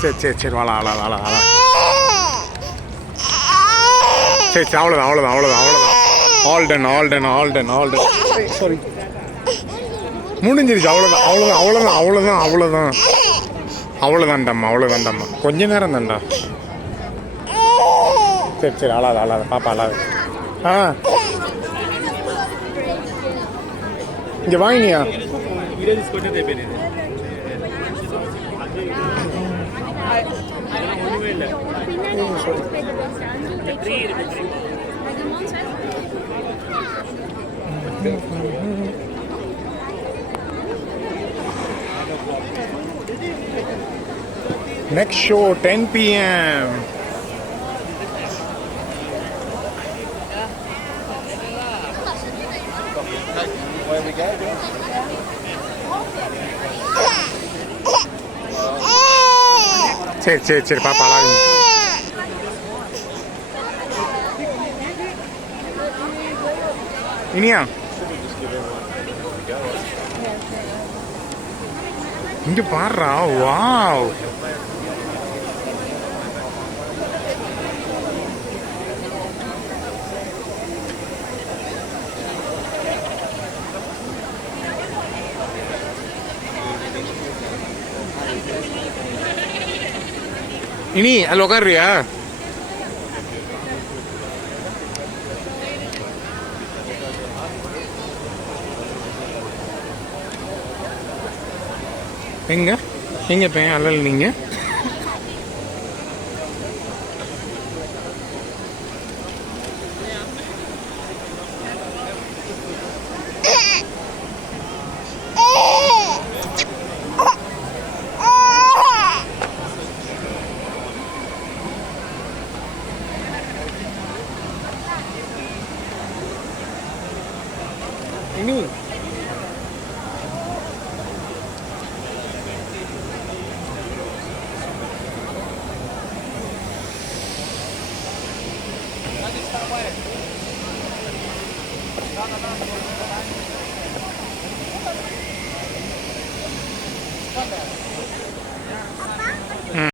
சரி சரி சரி வாழ வாழ வாழ வாழ சரி சரி அவ்வளோதான் அவ்வளோதான் அவ்வளோதான் அவ்வளோதான் ஆல்டன் சாரி முடிஞ்சிருச்சு அவ்வளோதான் அவ்வளோதான் அவ்வளோதான் அவ்வளோதான் அவ்வளோதான் அவ்வளோதான்டாம்மா கொஞ்ச நேரம் தான்டா சரி சரி அழாத பாப்பா அழாத ஆ இங்கே வாங்கினியா Next show 10 p.m. Where we go? சரி சரி சரி பாப்பா அழாதீங்க இனியா இங்க பாடுறா வாவ் இனி அதில் உட்காருறியா எங்க பையன் அல்லல் நீங்க இனி